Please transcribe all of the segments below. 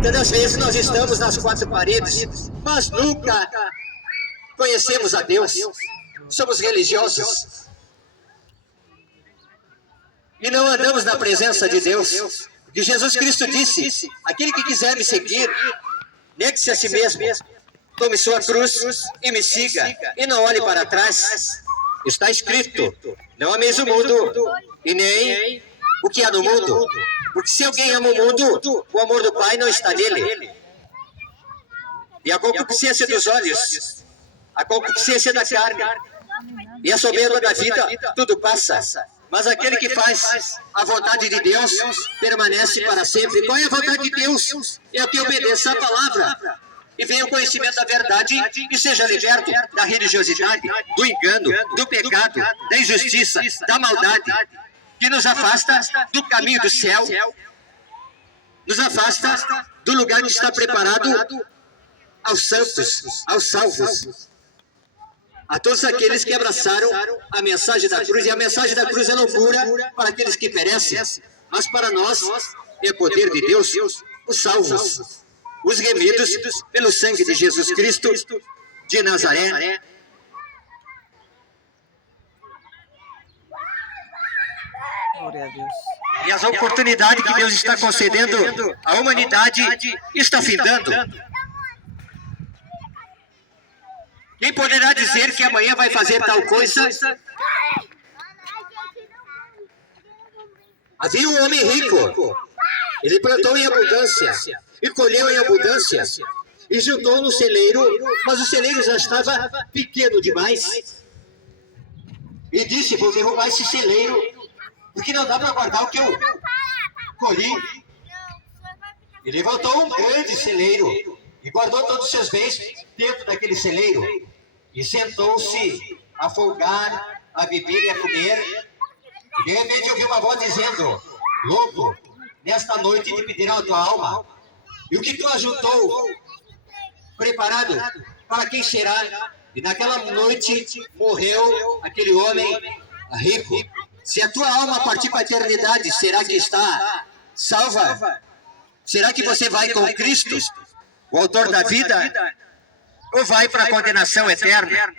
Muitas das vezes nós estamos nas quatro paredes, mas nunca conhecemos a Deus. Somos religiosos e não andamos na presença de Deus. E Jesus Cristo disse: aquele que quiser me seguir, negue-se a si mesmo, tome sua cruz e me siga, e não olhe para trás. Está escrito: não ameis o mundo e nem o que há no mundo, porque se alguém ama o mundo, o amor do Pai não está nele. E a concupiscência dos olhos, a concupiscência da carne e a soberba da vida, tudo passa. Mas aquele que faz a vontade de Deus permanece para sempre. Qual é a vontade de Deus? É o que obedeça a palavra e venha o conhecimento da verdade e seja liberto da religiosidade, do engano, do pecado, da injustiça, da maldade, que nos afasta do caminho do céu, nos afasta do lugar que está preparado aos santos, aos salvos, a todos aqueles que abraçaram a mensagem da cruz. E a mensagem da cruz é loucura para aqueles que perecem, mas para nós é poder de Deus, os salvos, os remidos pelo sangue de Jesus Cristo de Nazaré. Glória a Deus. E as oportunidades que Deus está concedendo à humanidade está findando. Quem poderá dizer que amanhã vai fazer tal coisa? Havia um homem rico. Ele plantou em abundância e colheu em abundância e juntou no celeiro, mas o celeiro já estava pequeno demais. E disse: vou derrubar esse celeiro, porque não dá para guardar o que eu colhi. Ele levantou um grande celeiro e guardou todos os seus bens dentro daquele celeiro. E sentou-se a folgar, a beber e a comer. E de repente ouviu uma voz dizendo: louco, nesta noite te pedirão a tua alma. E o que tu ajuntou, preparado, para quem será? E naquela noite morreu aquele homem rico. Se a tua alma partir para a eternidade, será que está salva? Será que você vai com Cristo, o autor da vida, ou vai para a condenação eterna?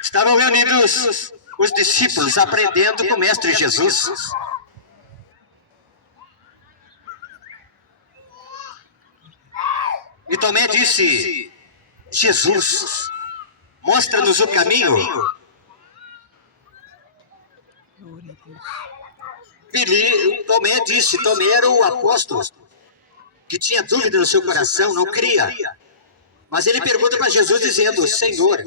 Estavam reunidos os discípulos aprendendo com o Mestre Jesus. E Tomé disse: Jesus, mostra-nos o caminho. Tomé disse, Tomé era o apóstolo que tinha dúvida no seu coração, não cria. Mas ele pergunta para Jesus dizendo: Senhor,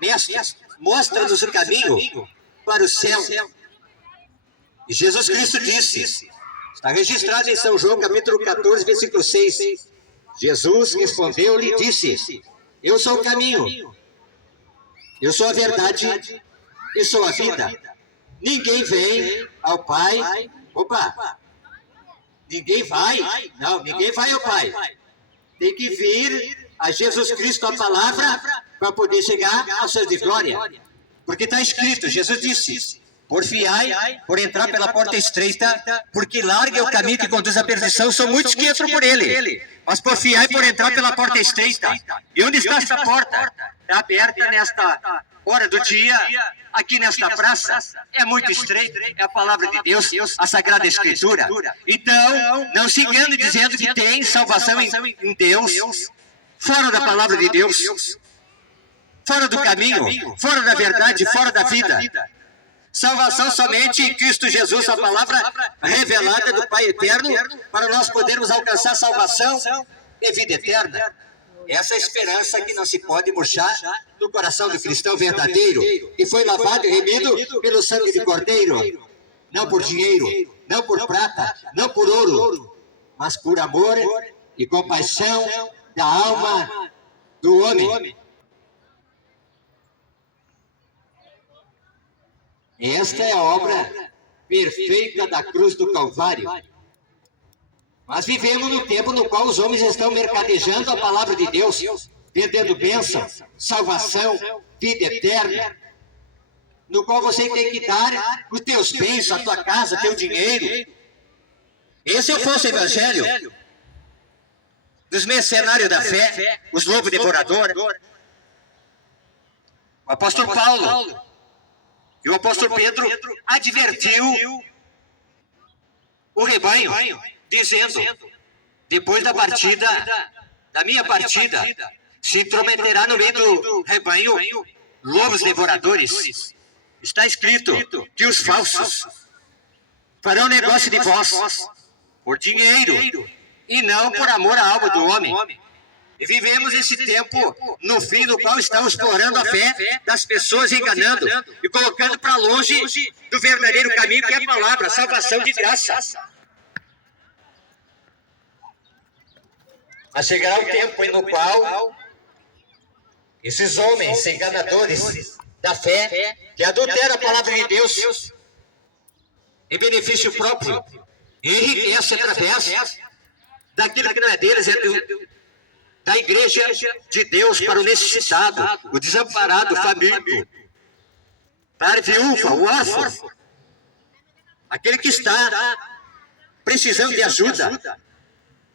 Mestre, mostra-nos o caminho para o céu. E Jesus Cristo disse, está registrado em São João capítulo 14, versículo 6. Jesus respondeu-lhe e disse: eu sou o caminho, eu sou a verdade e sou a vida. Ninguém vem ao Pai. Ninguém vai ao Pai. Tem que vir a Jesus Cristo, a palavra, para poder chegar ao céu de glória. Porque está escrito, Jesus disse: porfiai por entrar pela porta estreita, porque largo é o caminho que conduz à perdição, são muitos que entram por ele. Mas porfiai por entrar pela porta estreita. E onde está essa porta? Está aberta nesta hora do dia, aqui nesta praça. É muito estreito, é a palavra de Deus, a Sagrada Escritura. Então, não se engane dizendo que tem salvação em Deus, fora da palavra de Deus, fora do caminho, fora da verdade, fora da vida. Salvação somente em Cristo Jesus, a palavra revelada do Pai Eterno, para nós podermos alcançar salvação e vida eterna. Essa é a esperança que não se pode murchar no coração do cristão verdadeiro, que foi lavado e remido pelo sangue de Cordeiro, não por dinheiro, não por prata, não por ouro, mas por amor e compaixão da alma do homem. Esta é a obra perfeita da cruz do Calvário. Mas vivemos no tempo no qual os homens estão mercadejando a palavra de Deus, vendendo bênção, salvação, vida eterna. no qual você tem que dar os teus bens, a tua casa, teu dinheiro. Esse é o falso evangelho dos mercenários da fé, os lobos devoradores. O apóstolo Paulo e o apóstolo Pedro advertiu o rebanho, dizendo: depois da partida, da minha partida, se intrometerá no meio do rebanho lobos devoradores. Está escrito que os falsos farão negócio de vós por dinheiro e não por amor à alma do homem. E vivemos esse tempo no fim do qual estamos explorando a fé das pessoas, enganando e colocando para longe do verdadeiro caminho, que é a palavra, a salvação de graça. Mas chegará o tempo no qual esses homens enganadores da fé, que adulteram a palavra de Deus em benefício próprio, enriquecem através daquilo que não é deles, da igreja de Deus para o necessitado, o desamparado, o faminto, para a viúva, o órfão, aquele que está precisando de ajuda.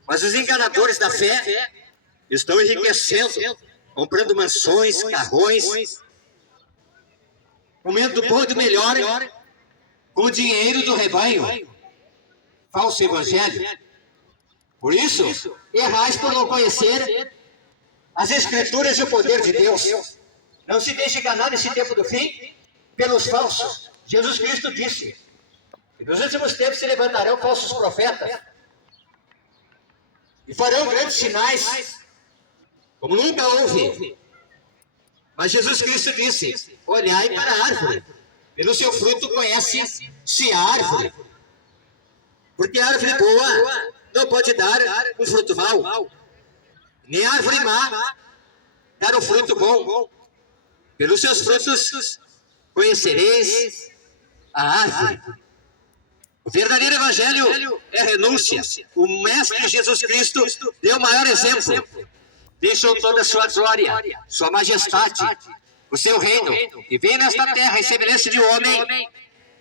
Mas os enganadores da fé estão enriquecendo, comprando mansões, carrões, comendo do bom e do melhor, com o dinheiro do rebanho. Falso evangelho. Por isso, errais por não conhecer as Escrituras e o poder de Deus. Não se deixe enganar nesse tempo do fim pelos falsos. Jesus Cristo disse: nos últimos tempos se levantarão falsos profetas e farão grandes sinais, como nunca houve. Mas Jesus Cristo disse: olhai para a árvore, pelo seu fruto conhece-se a árvore. Porque a árvore boa não pode dar um fruto mau, nem a árvore má dar um fruto bom. Pelos seus frutos conhecereis a árvore. O verdadeiro evangelho é renúncia. O mestre Jesus Cristo deu o maior exemplo. Deixou toda a sua glória, sua majestade, o seu reino, e veio nesta terra em semelhança de homem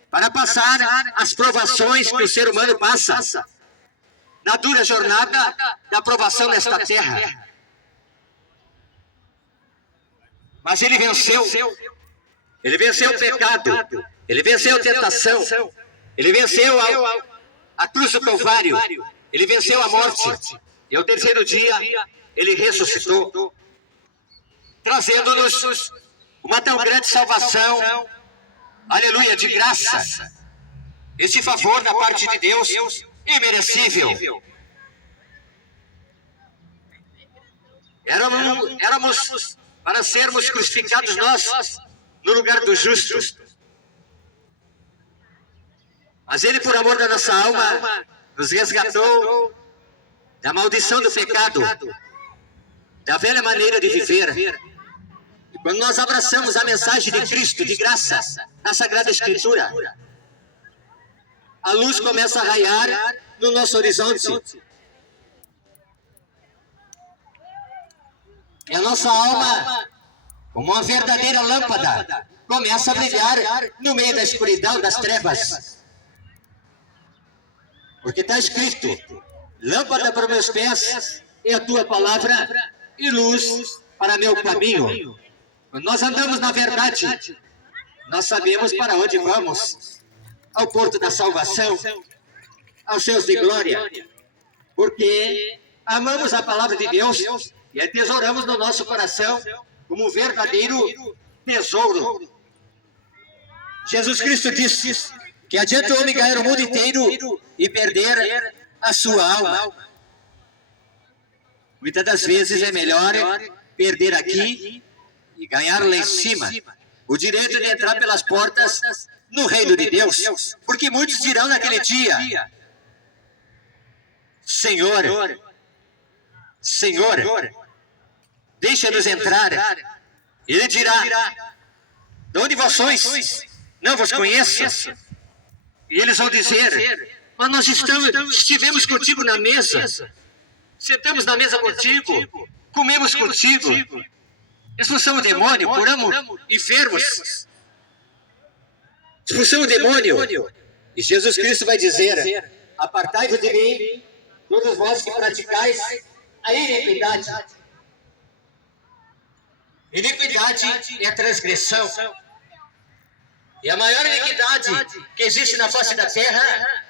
para passar as provações que o ser humano passa na dura jornada da provação nesta terra. Mas ele venceu. Ele venceu o pecado. Ele venceu a tentação. Ele venceu a cruz do Calvário. Ele venceu a morte. E ao terceiro dia, ele ressuscitou, trazendo-nos uma tão grande salvação, aleluia, de graça. Este favor da parte de Deus, imerecível. Éramos para sermos crucificados nós, no lugar dos justos. Mas ele, por amor da nossa alma, nos resgatou da maldição do pecado, da velha maneira de viver. E quando nós abraçamos a mensagem de Cristo, de graça, na Sagrada Escritura, a luz começa a raiar no nosso horizonte. E a nossa alma, como uma verdadeira lâmpada, começa a brilhar no meio da escuridão, das trevas. Porque está escrito: lâmpada para meus pés é a tua palavra e luz para meu caminho. Quando nós andamos na verdade, nós sabemos para onde vamos: ao porto da salvação, aos céus de glória, porque amamos a palavra de Deus e a tesouramos no nosso coração como um verdadeiro tesouro. Jesus Cristo disse que adianta o homem ganhar o mundo inteiro e perder a sua alma. Muitas das vezes é melhor perder aqui e ganhar lá em cima o direito de entrar pelas portas no reino de Deus. Porque muitos dirão naquele dia: Senhor, Senhor, deixa-nos entrar. Ele dirá: de onde vós sois? Não vos conheço. E eles vão dizer: mas nós estivemos contigo na mesa, sentamos na mesa contigo, comemos contigo, expulsamos o demônio, curamos enfermos. expulsando o demônio. E Jesus Cristo vai dizer: apartai-vos de mim, todos vós que praticais a iniquidade. Iniquidade é transgressão. E a maior iniquidade que existe na face da terra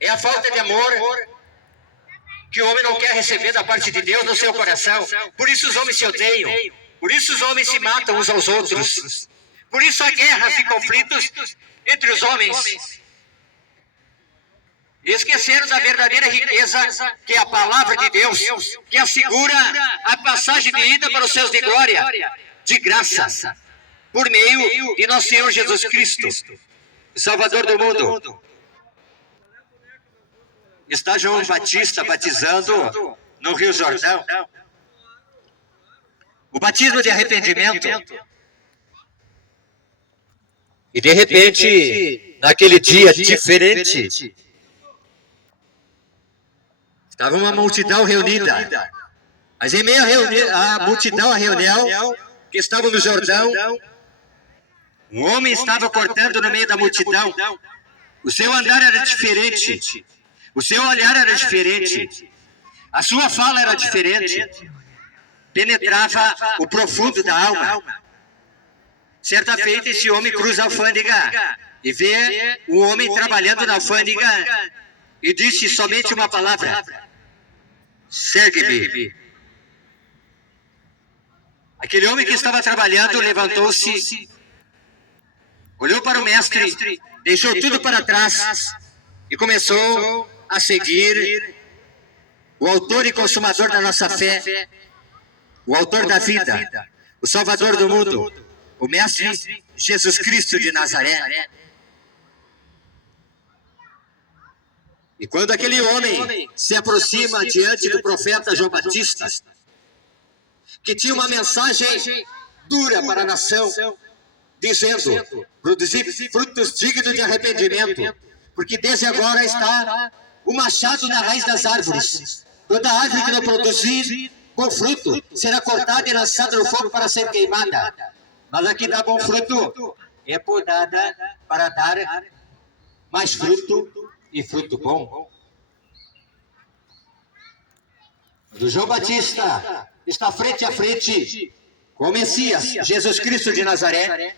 é a falta de amor que o homem não quer receber da parte de Deus no seu coração. Por isso os homens se odeiam. Por isso os homens se matam uns aos outros. Por isso há guerras e conflitos entre os homens. Esqueceram da verdadeira riqueza, que é a palavra de Deus, que assegura a passagem de ida para os céus de glória, de graça, por meio de nosso Senhor Jesus Cristo, o Salvador do mundo. Está João Batista batizando no Rio Jordão. O batismo de arrependimento. E de repente, naquele dia diferente, estava uma multidão reunida. Mas em meio à multidão, a reunião, que estava no Jordão, um homem estava cortando no meio da multidão. O seu andar era diferente. O seu olhar era diferente. A sua fala era diferente. Penetrava o profundo da alma. Certa feita, esse homem cruza a alfândega e vê um homem trabalhando na alfândega e disse somente uma palavra: segue-me. Aquele homem que estava trabalhando levantou-se, olhou para o mestre, deixou tudo para trás e começou a seguir o autor e consumador da nossa fé, o autor da vida, o Salvador do mundo, o Mestre Jesus Cristo de Nazaré. E quando aquele homem se aproxima diante do profeta João Batista, que tinha uma mensagem dura para a nação, dizendo: produzir frutos dignos de arrependimento, porque desde agora está o machado na raiz das árvores. Toda árvore que não produzir bom fruto será cortada e lançada no fogo para ser queimada. Mas a que dá bom fruto é podada para dar mais fruto e fruto bom. O João Batista está frente a frente com o Messias, Jesus Cristo de Nazaré.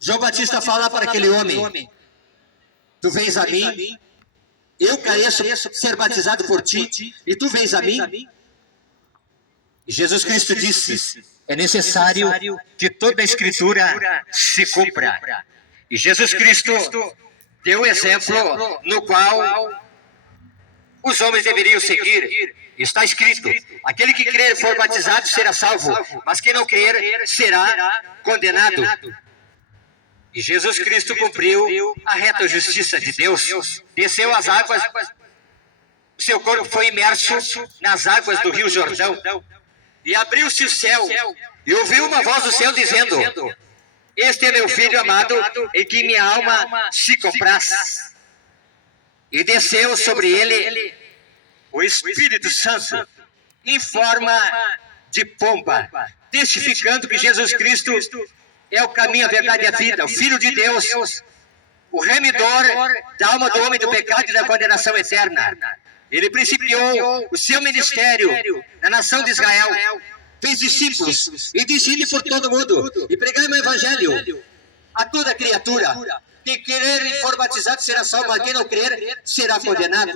João Batista fala para aquele homem: tu vens a mim, eu careço ser batizado por ti, e tu vens a mim. E Jesus Cristo disse: é necessário que toda a Escritura se cumpra. E Jesus Cristo deu o exemplo no qual os homens deveriam seguir. Está escrito: aquele que crer e for batizado será salvo, mas quem não crer será condenado. E Jesus Cristo cumpriu a reta justiça de Deus, desceu às águas, o seu corpo foi imerso nas águas do Rio Jordão, e abriu-se o céu, e ouviu uma voz do céu dizendo: este é meu filho amado, em que minha alma se compraz. E desceu sobre ele o Espírito Santo, em forma de pomba, testificando que Jesus Cristo é o caminho, a verdade e a vida, o Filho de Deus, o remidor da alma do homem do pecado e da condenação eterna. Ele principiou o seu ministério na nação de Israel, fez discípulos e disse: por todo mundo e pregai o evangelho a toda criatura. Quem crer e for batizado será salvo, mas quem não crer será condenado.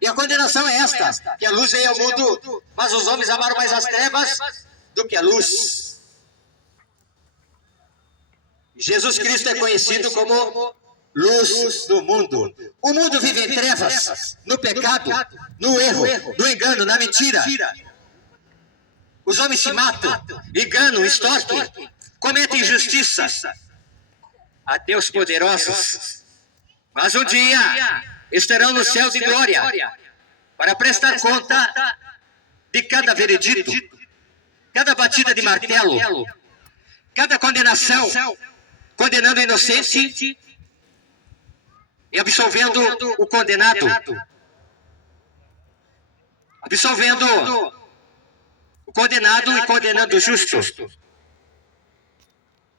E a condenação é esta: que a luz veio ao mundo, mas os homens amaram mais as trevas do que a luz. Jesus Cristo é conhecido como luz do mundo. O mundo vive em trevas, no pecado, no erro, no engano, na mentira. Os homens se matam, enganam, extorquem, cometem injustiça a Deus poderosos. Mas um dia estarão no céu de glória para prestar conta de cada veredito, cada batida de martelo, cada condenação, condenando o inocente e absolvendo o condenado, absolvendo o condenado e condenando o justo.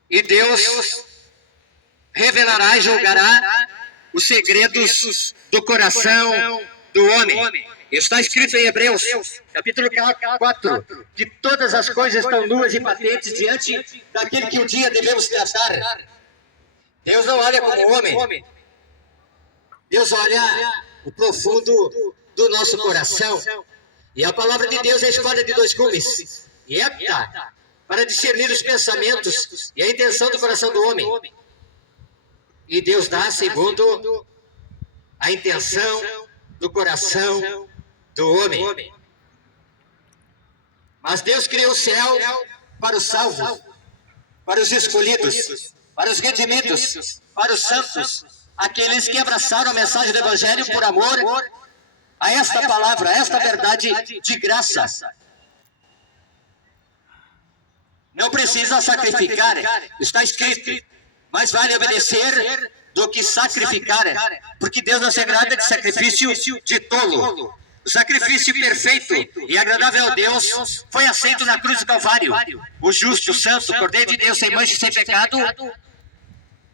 E Deus revelará e julgará os segredos do coração do homem. Está escrito em Hebreus, capítulo 4, que todas as coisas estão nuas e patentes diante daquele que um dia devemos tratar. Deus não olha como homem. Deus olha o profundo do nosso coração. E a palavra de Deus é a espada de dois gumes, e é apta para discernir os pensamentos e a intenção do coração do homem. E Deus dá segundo a intenção do coração do homem. Mas Deus criou o céu para os salvos, para os escolhidos, para os redimidos, para os santos, aqueles que abraçaram a mensagem do Evangelho por amor a esta palavra, a esta verdade de graça. Não precisa sacrificar, está escrito, mas vale obedecer do que sacrificar, porque Deus não se agrada de sacrifício de tolo. O sacrifício perfeito e agradável a Deus foi aceito na cruz do Calvário. O justo, o santo, o Cordeiro de Deus sem mancha e sem pecado,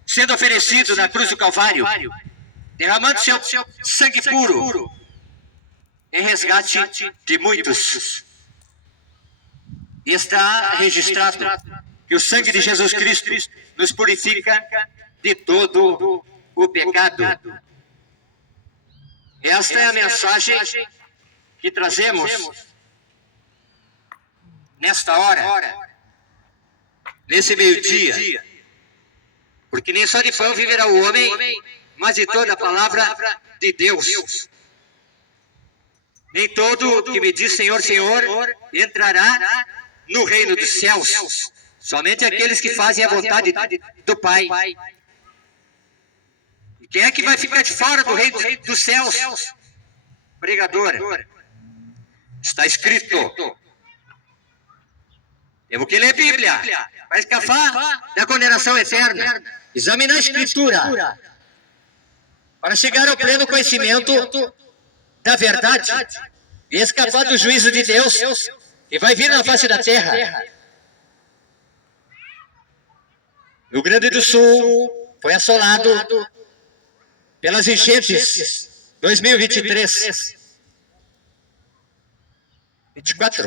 sendo oferecido na cruz do Calvário, derramando seu sangue puro em resgate de muitos. E está registrado que o sangue de Jesus Cristo nos purifica de todo o pecado. Esta é a mensagem que trazemos nesta hora, nesse meio-dia. Porque nem só de pão viverá o homem, mas de toda a palavra de Deus. Nem todo que me diz Senhor, Senhor, entrará no reino dos céus. Somente aqueles que fazem a vontade do Pai. E quem é que vai ficar de fora do reino dos céus? Pregadora. Está escrito. Temos que ler a Bíblia para escapar da condenação eterna. Examinar a Escritura para chegar ao pleno conhecimento da verdade e escapar do juízo de Deus que vai vir na face da terra. O Rio Grande do Sul foi assolado pelas enchentes 2023, 24.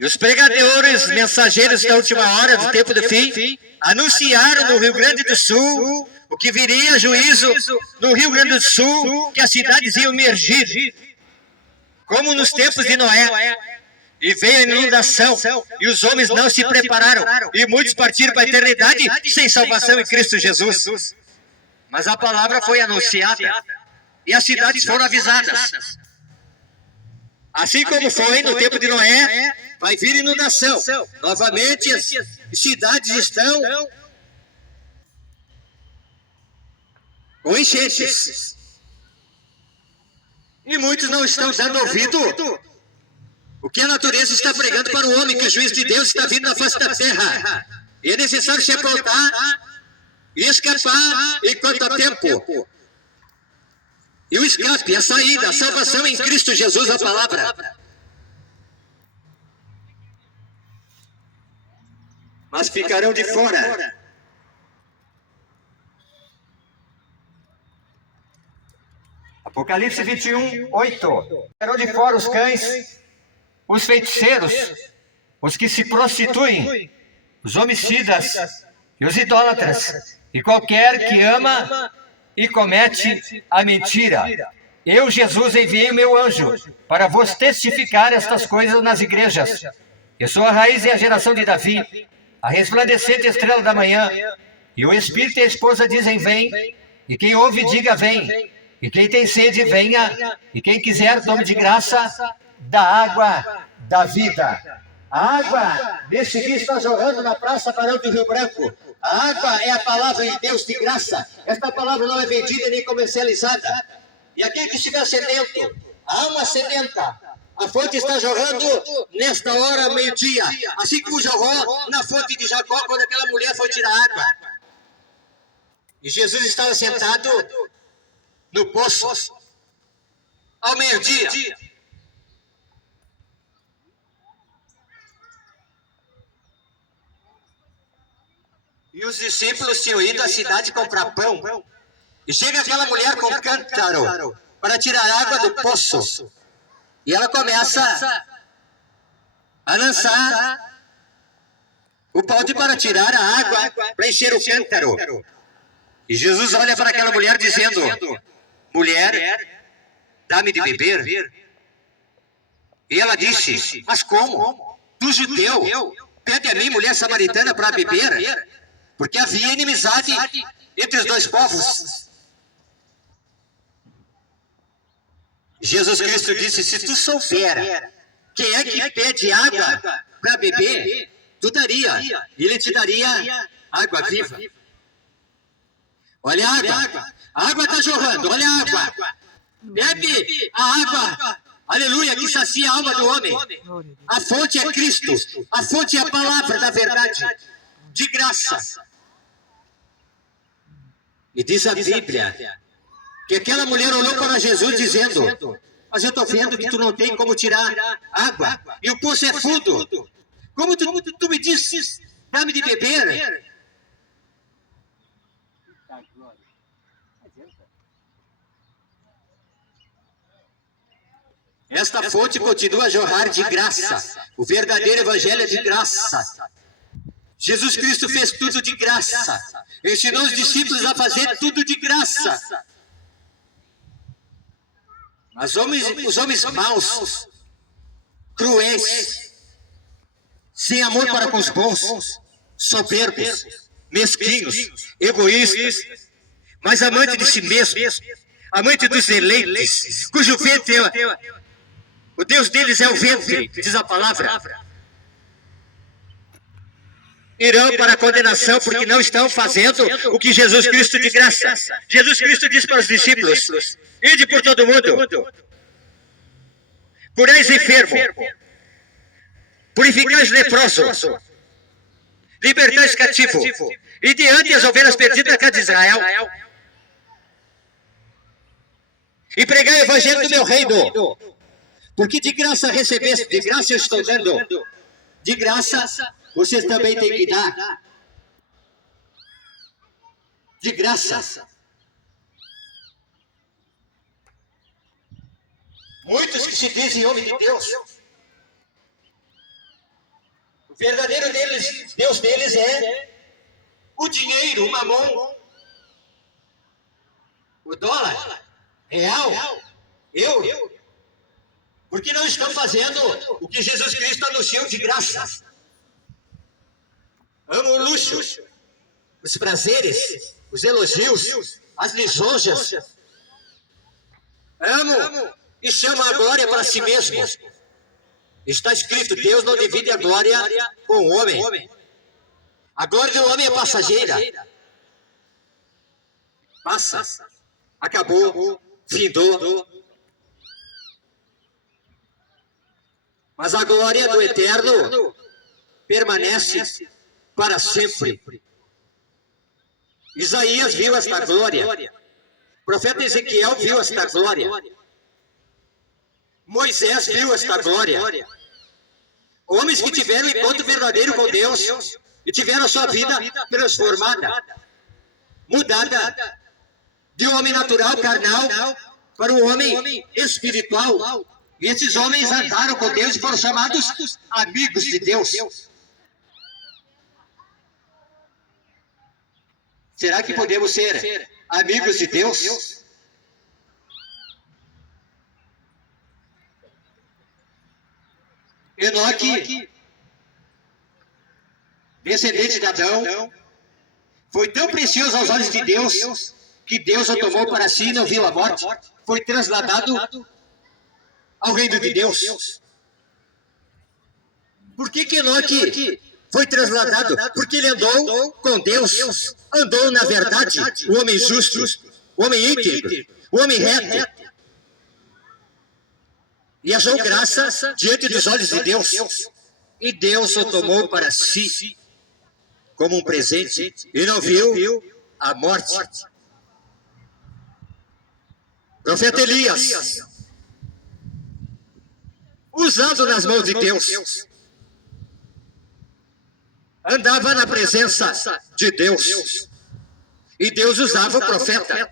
E os pregadores, mensageiros da última hora, do tempo do fim, anunciaram no Rio Grande do Sul o que viria juízo no Rio Grande do Sul, que as cidades iam emergir, como nos tempos de Noé. E veio a inundação, e os homens não se prepararam, e muitos partiram para a eternidade sem salvação em Cristo Jesus. Mas a palavra foi anunciada, e as cidades foram avisadas. Assim como foi no tempo de Noé, vai vir inundação. Novamente as cidades estão com enchentes. E muitos não estão dando ouvido o que a natureza está pregando para o homem, que o juízo de Deus está vindo na face da terra. E é necessário se aprontar e escapar enquanto há tempo. E o escape, a saída, a salvação em Cristo Jesus, a palavra. Mas ficarão de fora. Apocalipse 21, 8. Ficarão de fora os cães, os feiticeiros, os que se prostituem, os homicidas e os idólatras, e qualquer que ama e comete a mentira. Eu, Jesus, enviei o meu anjo para vos testificar estas coisas nas igrejas. Eu sou a raiz e a geração de Davi, a resplandecente estrela da manhã. E o Espírito e a esposa dizem, vem. E quem ouve, diga, vem. E quem tem sede, venha. E quem quiser, tome de graça da água da vida. A água desse rio está jorrando na Praça Barão do Rio Branco. A água é a palavra de Deus de graça. Esta palavra não é vendida nem comercializada. E aquele que estiver sedento, a alma sedenta, a fonte está jorrando nesta hora, meio-dia. Assim como jorrou na fonte de Jacó, quando aquela mulher foi tirar água. E Jesus estava sentado no poço, ao meio-dia. E os discípulos tinham ido à cidade comprar pão. E chega aquela mulher com um cântaro para tirar água do poço. E ela começa a lançar o balde para tirar a água, para encher o cântaro. E Jesus olha para aquela mulher dizendo: mulher, dá-me de beber. E ela disse: mas como? Tu judeu, pede a mim, mulher samaritana, para beber? Porque havia inimizade entre os dois povos. Jesus Cristo disse: se tu souber quem é que pede água para beber, tu daria, e ele te daria água viva. Olha a água, a água está jorrando, olha a água. Bebe a água, aleluia, que sacia a alma do homem. A fonte é Cristo, a fonte é a palavra da verdade, de graça. E diz a Bíblia que aquela mulher olhou para Jesus dizendo: mas eu estou vendo que tu não tem como tirar água, e o poço é fundo. Como tu me dizes, dá-me de beber? Esta fonte continua a jorrar de graça. O verdadeiro evangelho é de graça. Jesus Cristo fez tudo de graça. Ensinou os discípulos a fazer tudo de graça. Mas os homens maus, cruéis, sem amor para com os bons, soberbos, mesquinhos, egoístas, mas amante de si mesmo, amante dos eleitos, cujo ventre o Deus deles é o ventre, diz a palavra. Irão para a condenação porque não estão fazendo o que Jesus Cristo de graça. Jesus Cristo disse para os discípulos: ide por todo mundo, curais enfermo, purificais leproso, libertais cativo, e diante as ovelhas perdidas da casa de Israel, e pregai o evangelho do meu reino, porque de graça recebeste, de graça eu estou dando, de graça vocês também têm que dar. De graça. Muitos que se dizem homem de Deus, o verdadeiro Deus deles é o dinheiro, o mamon, o dólar, real, euro. Porque não estão fazendo o que Jesus Cristo anunciou de graça. Amam o luxo, os prazeres, os elogios, as lisonjas. Amam e chamam a glória para si mesmo. Está escrito: Deus não divide a glória com o homem. A glória do homem é passageira. Passa, acabou, findou. Mas a glória do eterno permanece para sempre. Isaías viu esta glória. O profeta Ezequiel viu esta glória. Moisés viu esta glória. Homens que tiveram encontro verdadeiro com Deus e tiveram a sua vida transformada, mudada de um homem natural, carnal, para um homem espiritual. E esses homens andaram com Deus e foram chamados amigos de Deus. Será que podemos ser amigos de Deus? Enoque, descendente de Adão, foi tão precioso aos olhos de Deus que Deus o tomou para si e não viu a morte. Foi trasladado ao reino de Deus. Por que Enoque foi trasladado? Porque ele andou com Deus, andou na verdade, o homem justo, o homem íntegro, o homem reto, e achou graça diante dos olhos de Deus, e Deus o tomou para si como um presente, e não viu a morte. Profeta Elias, usado nas mãos de Deus, andava na presença de Deus. E Deus usava o profeta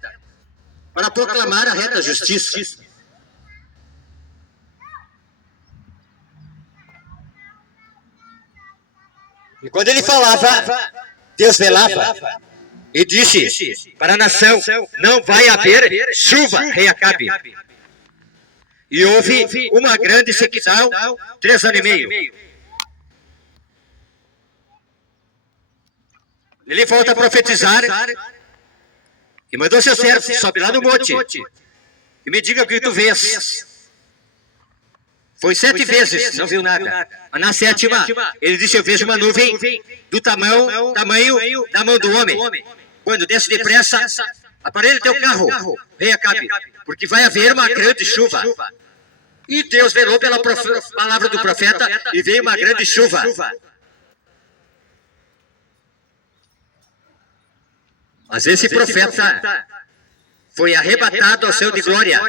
para proclamar a reta justiça. E quando ele falava, Deus velava e disse para a nação: não vai haver chuva, rei Acabe. E houve uma grande sequidão, 3 anos e meio. Ele volta a profetizar e mandou seu servo: sobe lá no monte e me diga o que tu vês. Foi 7 vezes, não viu nada. Mas na 7ª, ele disse: eu vejo uma nuvem do tamanho da mão do homem. Quando desce depressa, aparelha teu carro, rei Acabe, porque vai haver uma grande chuva. E Deus velou pela palavra do profeta e veio uma grande chuva. Mas esse profeta foi arrebatado ao céu de glória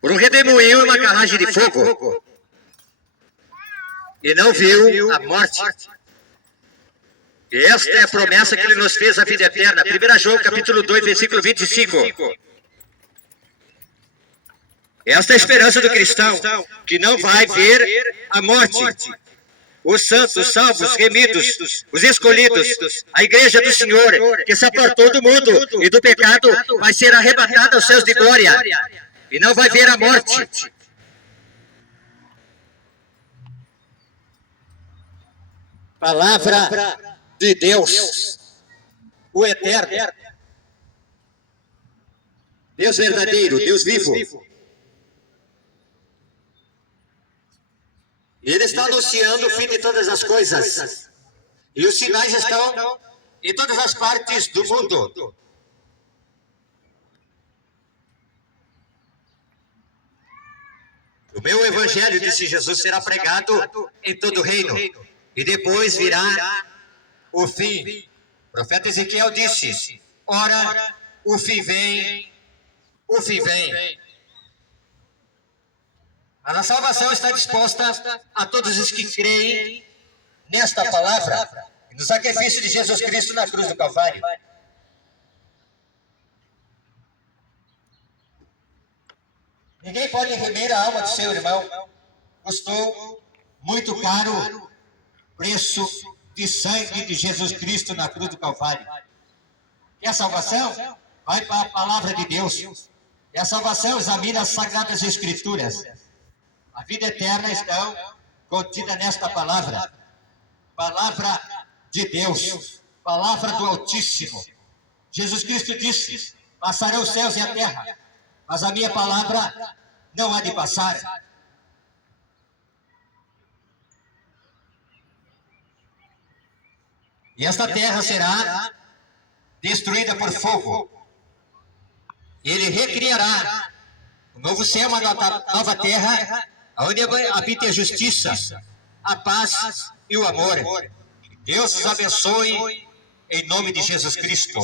por um redemoinho e uma carruagem de fogo, e não viu a morte. E esta é a promessa que ele nos fez, a vida eterna. 1 João capítulo 2, versículo 25. Esta é a esperança do cristão, que não vai ver a morte. Os santos, os salvos, os remidos, os escolhidos, a igreja do Senhor, que se apartou do mundo e do pecado, vai ser arrebatada aos céus de glória e não vai ver a morte. Palavra de Deus, o eterno, Deus verdadeiro, Deus vivo. Ele está anunciando o fim de todas as coisas. E os sinais estão em todas as partes do mundo. O meu evangelho, disse Jesus, será pregado em todo o reino. E depois virá o fim. O profeta Ezequiel disse: ora, o fim vem, o fim vem. Mas a salvação está disposta a todos os que creem nesta palavra, no sacrifício de Jesus Cristo na cruz do Calvário. Ninguém pode remir a alma do seu irmão. Custou muito caro o preço de sangue de Jesus Cristo na cruz do Calvário. E a salvação vai para a palavra de Deus. E a salvação examina as sagradas escrituras. A vida eterna está contida nesta palavra. Palavra de Deus. Palavra do Altíssimo. Jesus Cristo disse: passarão os céus e a terra, mas a minha palavra não há de passar. E esta terra será destruída por fogo. Ele recriará um novo céu, uma nova terra, onde habita a justiça, a paz e o amor. Deus os abençoe em nome de Jesus Cristo.